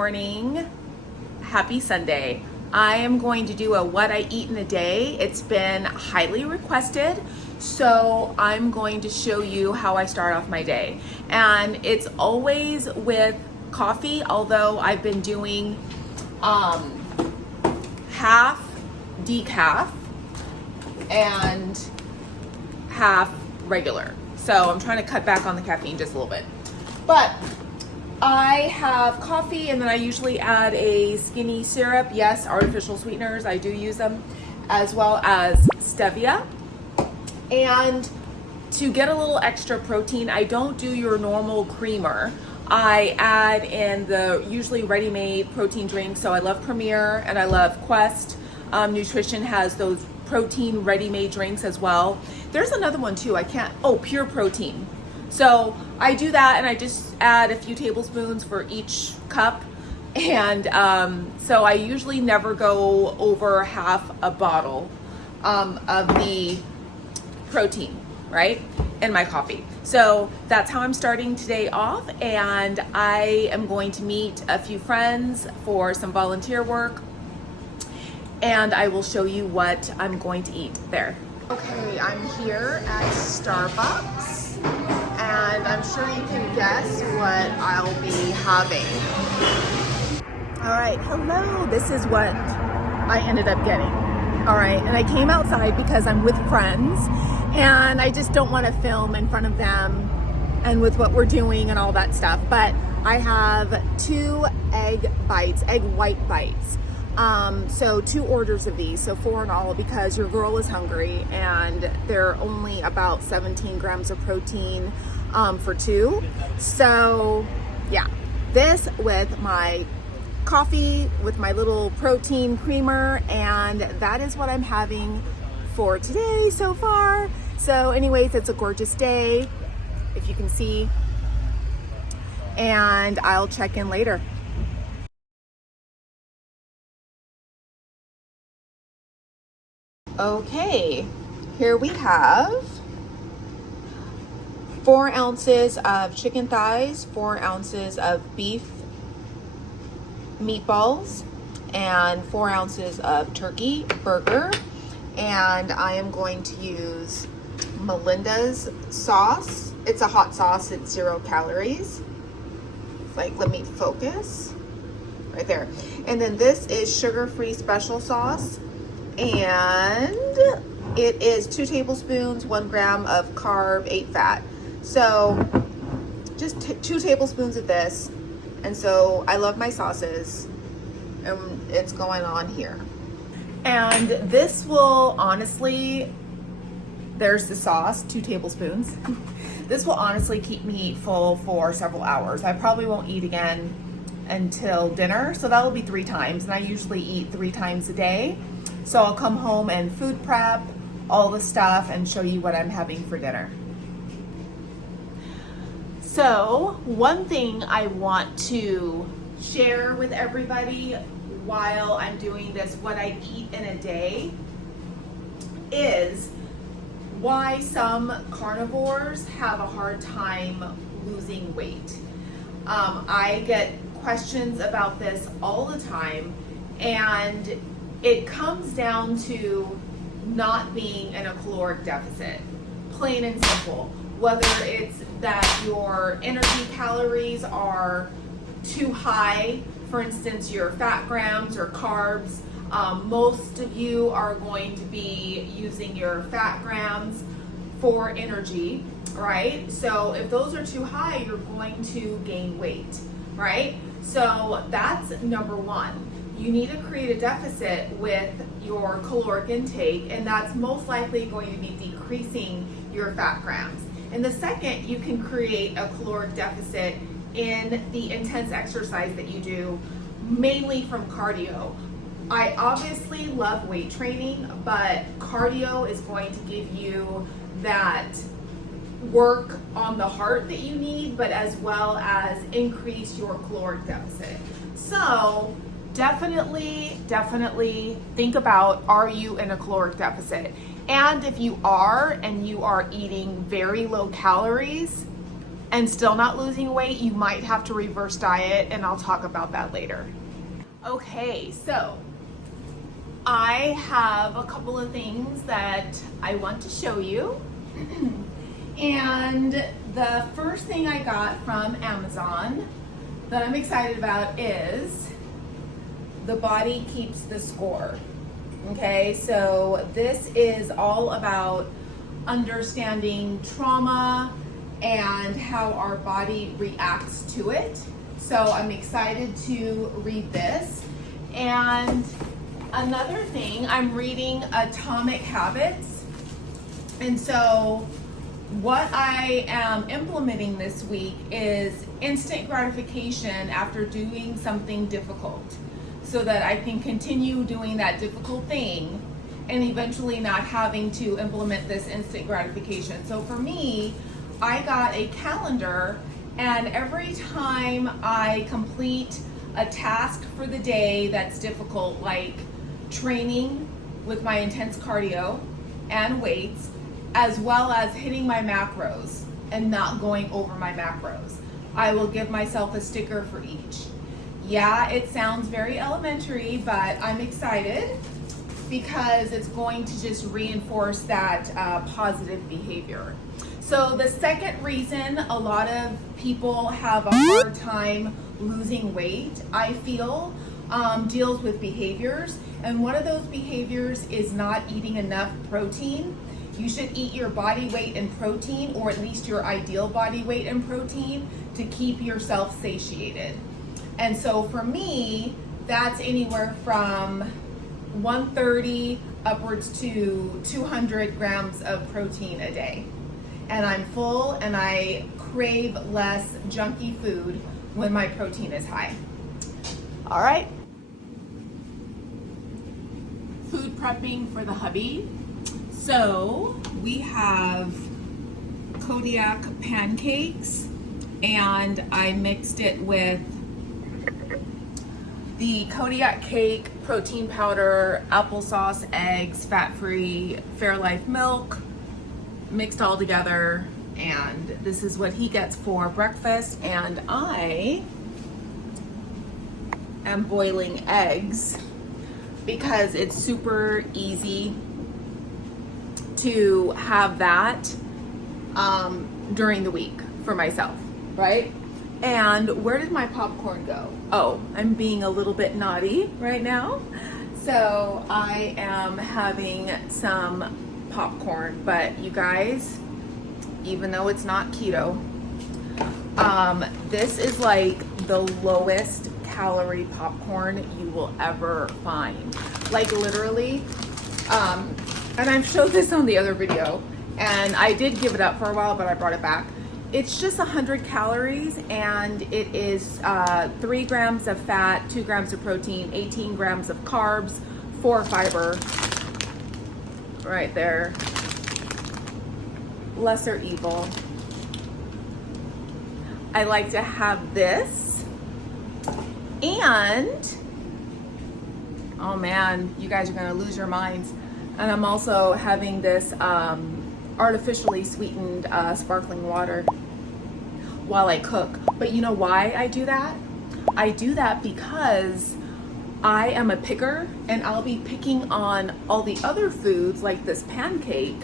morning. Happy Sunday. I am going to do a what I eat in a day. It's been highly requested, so I'm going to show you how I start off my day. And it's always with coffee, although I've been doing half decaf and half regular. So I'm trying to cut back on the caffeine just a little bit. But I have coffee and then I usually add a skinny syrup. Yes, artificial sweeteners, I do use them, as well as stevia. And to get a little extra protein, I don't do your normal creamer. I add in the usually ready-made protein drinks. So I love Premier and I love Quest. Nutrition has those protein ready-made drinks as well. There's another one too, Pure Protein. So I do that and I just add a few tablespoons for each cup. And so I usually never go over half a bottle of the protein, right, in my coffee. So that's how I'm starting today off. And I am going to meet a few friends for some volunteer work. And I will show you what I'm going to eat there. Okay, I'm here at Starbucks. And I'm sure you can guess what I'll be having. All right, hello, this is what I ended up getting. All right, and I came outside because I'm with friends and I just don't want to film in front of them and with what we're doing and all that stuff. But I have 2 egg white bites. So 2 orders of these, so 4 in all, because your girl is hungry and they're only about 17 grams of protein for 2. So yeah, this with my coffee with my little protein creamer, and that is what I'm having for today so far. So anyways, it's a gorgeous day, if you can see, and I'll check in later. Okay, here we have 4 ounces of chicken thighs, 4 ounces of beef meatballs, and 4 ounces of turkey burger. And I am going to use Melinda's sauce. It's a hot sauce, it's 0 calories. Like, let me focus right there. And then this is sugar-free special sauce. And it is 2 tablespoons, 1 gram of carb, 8 fat. So just 2 tablespoons of this. And so I love my sauces, and it's going on here. And this will honestly, there's the sauce, 2 tablespoons. This will honestly keep me full for several hours. I probably won't eat again until dinner. So that'll be 3 times. And I usually eat 3 times a day. So I'll come home and food prep all the stuff and show you what I'm having for dinner. So one thing I want to share with everybody while I'm doing this what I eat in a day is why some carnivores have a hard time losing weight. I get questions about this all the time, and it comes down to not being in a caloric deficit, plain and simple. Whether it's that your energy calories are too high, for instance, your fat grams or carbs, most of you are going to be using your fat grams for energy, right? So if those are too high, you're going to gain weight, right? So that's number 1. You need to create a deficit with your caloric intake, and that's most likely going to be decreasing your fat grams. And the second, you can create a caloric deficit in the intense exercise that you do, mainly from cardio. I obviously love weight training, but cardio is going to give you that work on the heart that you need, but as well as increase your caloric deficit. So definitely think about, are you in a caloric deficit? And if you are, and you are eating very low calories, and still not losing weight, you might have to reverse diet, and I'll talk about that later. Okay, so I have a couple of things that I want to show you. And the first thing I got from Amazon that I'm excited about is The Body Keeps the Score. Okay, so this is all about understanding trauma and how our body reacts to it. So I'm excited to read this. And another thing, I'm reading Atomic Habits. And so what I am implementing this week is instant gratification after doing something difficult, so that I can continue doing that difficult thing and eventually not having to implement this instant gratification. So for me, I got a calendar, and every time I complete a task for the day that's difficult, like training with my intense cardio and weights, as well as hitting my macros and not going over my macros, I will give myself a sticker for each. Yeah, it sounds very elementary, but I'm excited because it's going to just reinforce that positive behavior. So the second reason a lot of people have a hard time losing weight, I feel, deals with behaviors. And one of those behaviors is not eating enough protein. You should eat your body weight in protein, or at least your ideal body weight in protein, to keep yourself satiated. And so for me, that's anywhere from 130 upwards to 200 grams of protein a day. And I'm full, and I crave less junky food when my protein is high. All right. Food prepping for the hubby. So we have Kodiak pancakes, and I mixed it with the Kodiak cake, protein powder, applesauce, eggs, fat-free, Fairlife milk, mixed all together. And this is what he gets for breakfast. And I am boiling eggs because it's super easy to have that during the week for myself, right? And where did my popcorn go? Oh, I'm being a little bit naughty right now. So I am having some popcorn, but you guys, even though it's not keto, this is like the lowest calorie popcorn you will ever find. Like literally, and I've showed this on the other video, and I did give it up for a while, but I brought it back. It's just 100 calories, and it is 3 grams of fat, 2 grams of protein, 18 grams of carbs, 4 fiber. Right there. Lesser evil. I like to have this, and oh man, you guys are gonna lose your minds. And I'm also having this artificially sweetened sparkling water while I cook. But you know why I do that? I do that because I am a picker, and I'll be picking on all the other foods like this pancake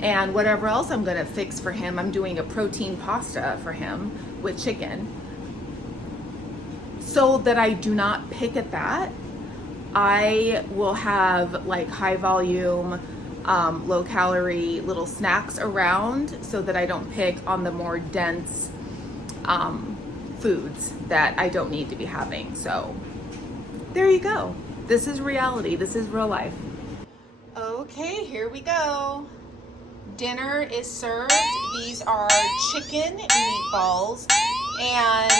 and whatever else I'm gonna fix for him. I'm doing a protein pasta for him with chicken. So that I do not pick at that, I will have like high volume, low calorie little snacks around, so that I don't pick on the more dense foods that I don't need to be having. So there you go. This is reality. This is real life. Okay, here we go. Dinner is served. These are chicken meatballs, and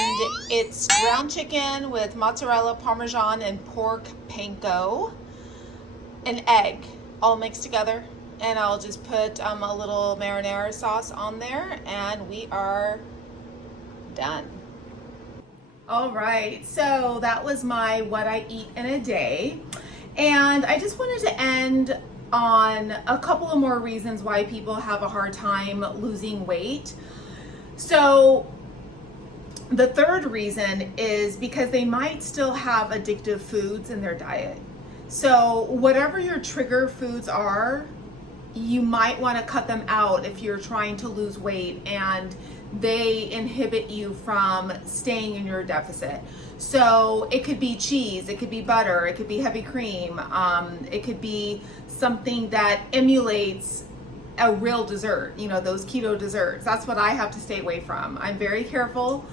it's ground chicken with mozzarella, parmesan, and pork panko, an egg, all mixed together. And I'll just put a little marinara sauce on there, and we are done. All right, so that was my what I eat in a day. And I just wanted to end on a couple of more reasons why people have a hard time losing weight. So the third reason is because they might still have addictive foods in their diet. So whatever your trigger foods are, you might want to cut them out if you're trying to lose weight and they inhibit you from staying in your deficit. So it could be cheese, it could be butter, it could be heavy cream, it could be something that emulates a real dessert, you know, those keto desserts. That's what I have to stay away from. I'm very careful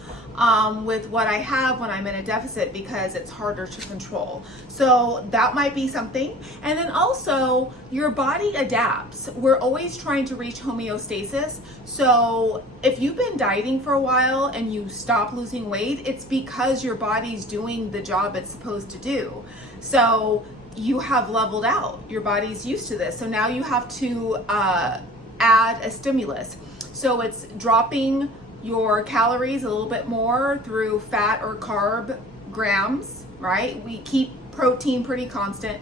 with what I have when I'm in a deficit because it's harder to control. So that might be something. And then also your body adapts. We're always trying to reach homeostasis. So if you've been dieting for a while and you stop losing weight, it's because your body's doing the job it's supposed to do. So you have leveled out. Your body's used to this. So now you have to add a stimulus. So it's dropping your calories a little bit more through fat or carb grams, right? We keep protein pretty constant,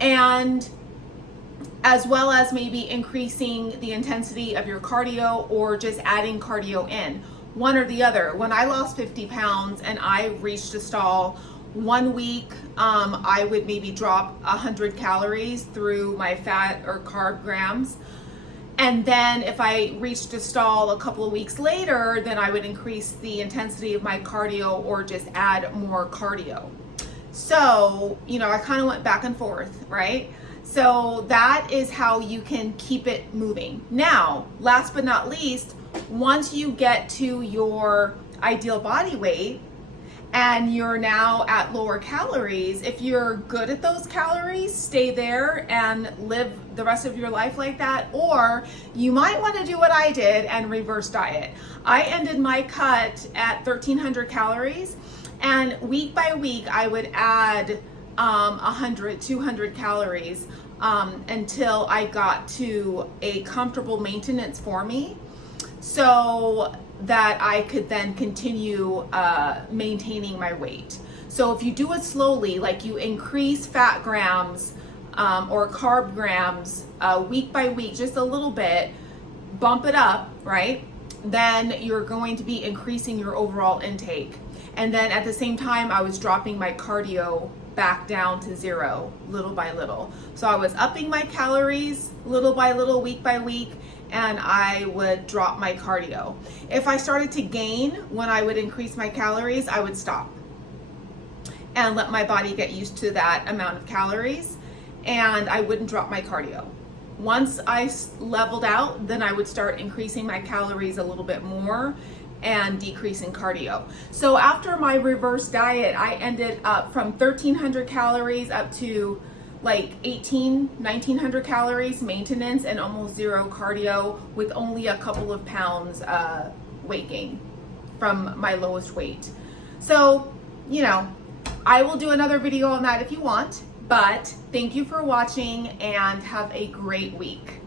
and as well as maybe increasing the intensity of your cardio or just adding cardio in, one or the other. When I lost 50 pounds and I reached a stall, 1 week, I would maybe drop 100 calories through my fat or carb grams. And then if I reached a stall a couple of weeks later, then I would increase the intensity of my cardio or just add more cardio. So, you know, I kind of went back and forth, right? So that is how you can keep it moving. Now, last but not least, once you get to your ideal body weight, and you're now at lower calories, if you're good at those calories, stay there and live the rest of your life like that. Or you might want to do what I did and reverse diet. I ended my cut at 1,300 calories, and week by week I would add 100, 200 calories until I got to a comfortable maintenance for me, so that I could then continue maintaining my weight. So if you do it slowly, like you increase fat grams or carb grams week by week, just a little bit, bump it up, right? Then you're going to be increasing your overall intake. And then at the same time, I was dropping my cardio back down to zero, little by little. So I was upping my calories little by little, week by week, and I would drop my cardio. If I started to gain when I would increase my calories, I would stop and let my body get used to that amount of calories, and I wouldn't drop my cardio. Once I leveled out, then I would start increasing my calories a little bit more and decreasing cardio. So after my reverse diet, I ended up from 1,300 calories up to like 1,900 calories maintenance and almost zero cardio, with only a couple of pounds weight gain from my lowest weight. So, you know, I will do another video on that if you want, but thank you for watching and have a great week.